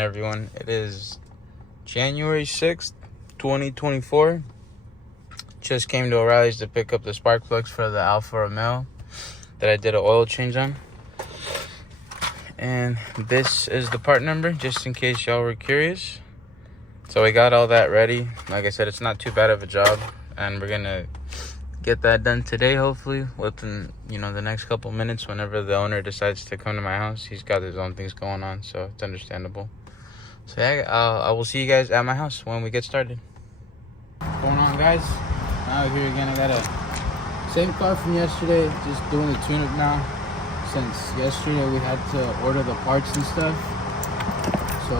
everyone. It is January 6th, 2024. Just came to O'Reilly's to pick up the spark plugs for the Alfa Romeo that I did an oil change on. And this is the part number, just in case y'all were curious. So we got all that ready. Like I said, it's not too bad of a job, and we're gonna get that done today, hopefully, within the next couple minutes. Whenever the owner decides to come to my house, he's got his own things going on, so it's understandable. So yeah, I will see you guys at my house when we get started. What's going on, guys? Now we're here again. I got a same car from yesterday, just doing the tune-up now. Since yesterday we had to order the parts and stuff, so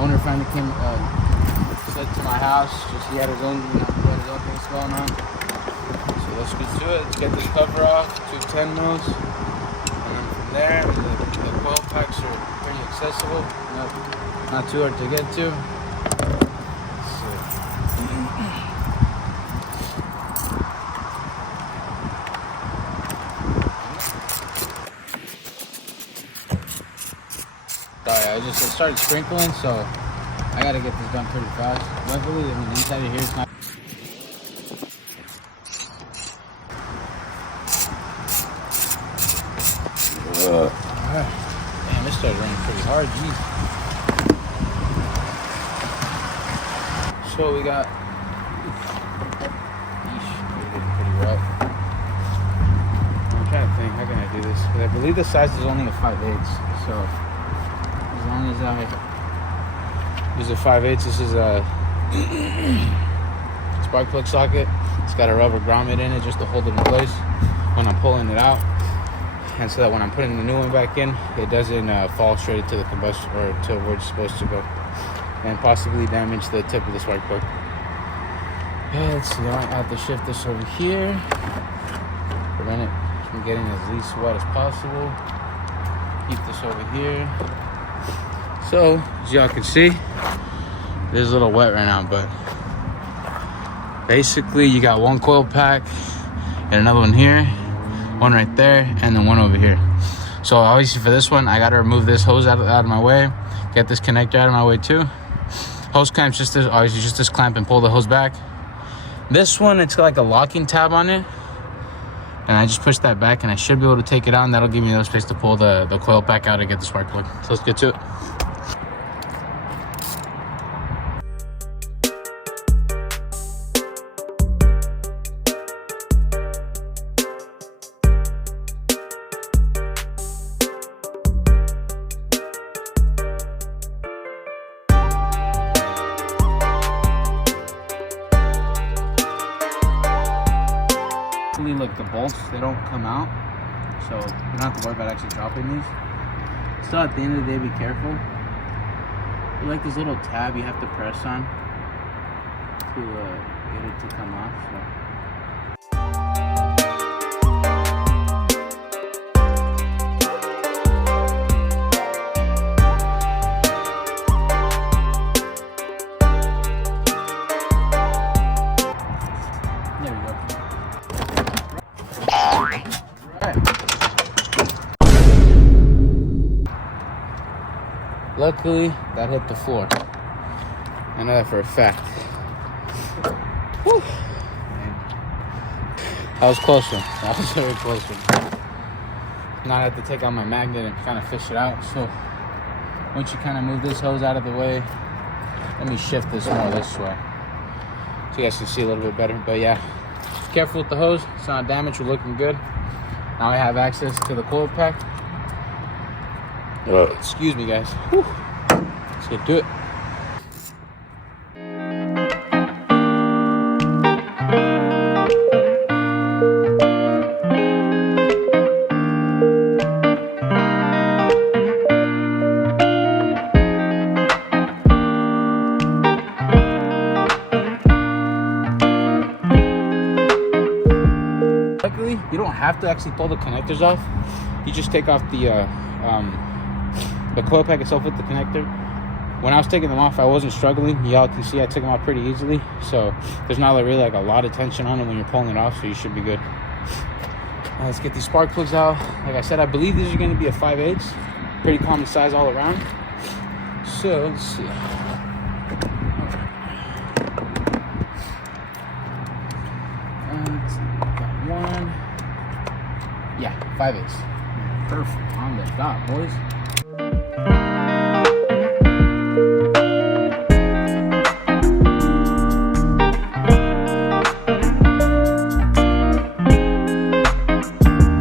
owner finally came, said to my house. Just he had his own, he had his own things going on. So let's get to it. Let's get this cover off, 210 mils, and then from there the coil packs are pretty accessible, not too hard to get to. Sorry, I started sprinkling, so I gotta get this done pretty fast. Luckily, the inside of here is not. Damn, this started raining pretty hard, geez. So we got. Pretty rough. I'm trying to think, how can I do this? Because I believe the size is only a 5/8, so. As long as I use a 5/8, this is a spark plug socket. It's got a rubber grommet in it just to hold it in place when I'm pulling it out, and so that when I'm putting the new one back in, it doesn't fall straight to the combustion or to where it's supposed to go and possibly damage the tip of the spark plug. Let's see, I have to shift this over here, prevent it from getting as least wet as possible. Keep this over here. So, as y'all can see, it is a little wet right now, but basically you got one coil pack and another one here, one right there, and then one over here. So obviously for this one, I gotta remove this hose out of my way, get this connector out of my way too. Hose clamp's just this clamp and pull the hose back. This one, it's got like a locking tab on it, and I just push that back and I should be able to take it out, and that'll give me enough space to pull the coil pack out and get the spark plug. So let's get to it. Look, the bolts, they don't come out, so you don't have to worry about actually dropping these. Still, at the end of the day, be careful. You like this little tab you have to press on to get it to come off. So. Luckily, that hit the floor. I know that for a fact. Whew. I was closer. I was very closer. Now I have to take out my magnet and kind of fish it out. So once you kind of move this hose out of the way, let me shift this more this way so you guys can see a little bit better. But yeah, just careful with the hose. It's not damaged. We're looking good. Now I have access to the coil pack. Excuse me, guys. Whew. Let's get to it. Luckily, you don't have to actually pull the connectors off. You just take off the coil pack itself with the connector. When I was taking them off, I wasn't struggling. Y'all can see I took them off pretty easily, so there's not really like a lot of tension on it when you're pulling it off, so you should be good. Let's get these spark plugs out. Like I said, I believe these are going to be a 5/8, pretty common size all around. So let's see. Got one. Yeah, 5/8. Perfect. On the dot, boys.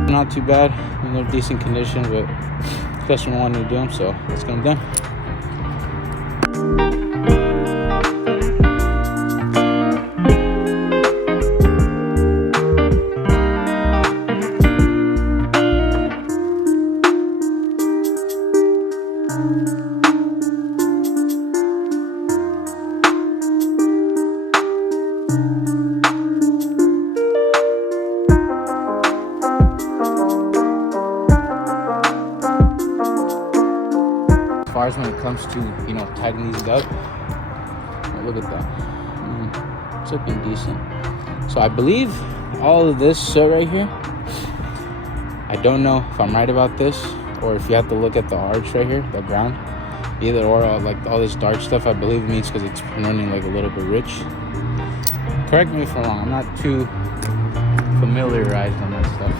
Not too bad, in a decent condition, but customer wanted to do them, so let's get them done. As far as when it comes to, you know, tightening these up, look at that. It's looking decent. So I believe all of this set right here, I don't know if I'm right about this, or if you have to look at the arch right here, the ground, either or. Like all this dark stuff, I believe means because it's running like a little bit rich. Correct me if I'm wrong, I'm not too familiarized on that stuff.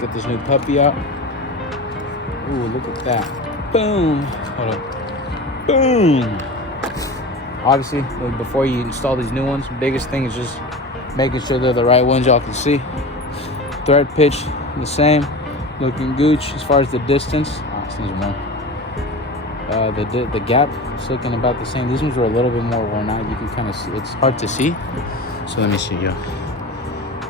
Get this new puppy out. Ooh, look at that. Boom. Hold up. Boom. Obviously, before you install these new ones, the biggest thing is just making sure they're the right ones y'all can see. Thread pitch, the same. Looking gooch as far as the distance. Oh, this one's wrong. The gap is looking about the same. These ones were a little bit more worn out. You can kind of see. It's hard to see. So let me see, yo.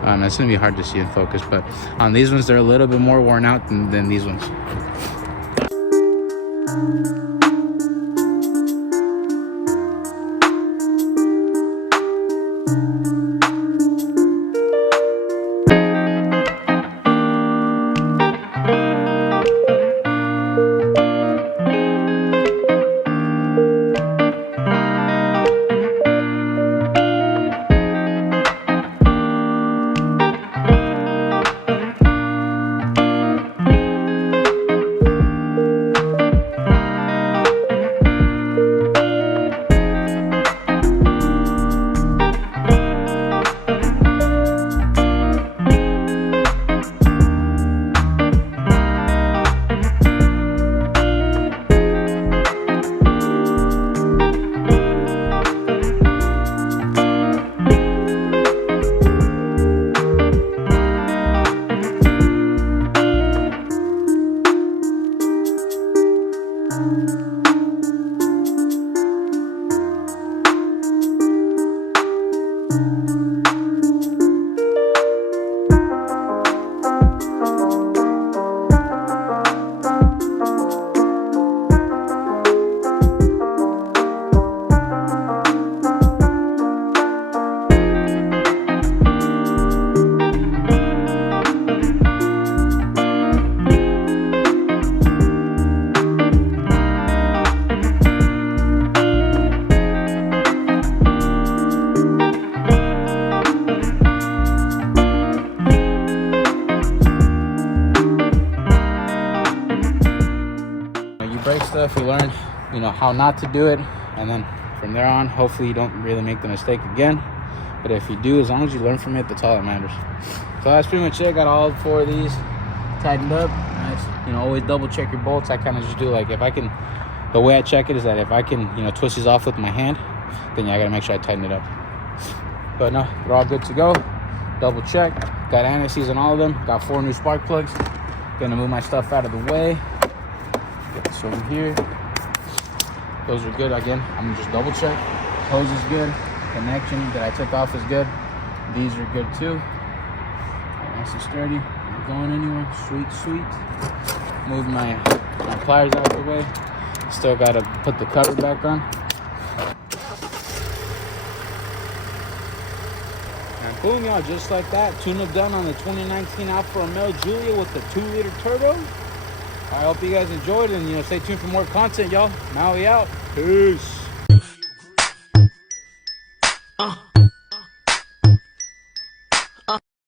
It's gonna be hard to see in focus, but on these ones, they're a little bit more worn out than these ones. Stuff you learn, you know, how not to do it, and then from there on, hopefully you don't really make the mistake again. But if you do, as long as you learn from it, that's all that matters. So that's pretty much it. Got all 4 of these tightened up. You know, always double check your bolts. I kind of just do, like, if I can, the way I check it is that if I can, you know, twist these off with my hand, then yeah, I gotta make sure I tighten it up. But no, they're all good to go. Double check. Got anti-seize on all of them. Got 4 new spark plugs. Gonna move my stuff out of the way. Get this over here. Those are good. Again, I'm gonna just double check. Hose is good. Connection that I took off is good. These are good too. Nice and sturdy. Not going anywhere. Sweet, sweet. Move my pliers out of the way. Still gotta put the cover back on. And Boom, y'all, just like that. Tune-up done on the 2019 Alfa Romeo Giulia with the 2-liter turbo. I hope you guys enjoyed, and stay tuned for more content, y'all. Now we out. Peace.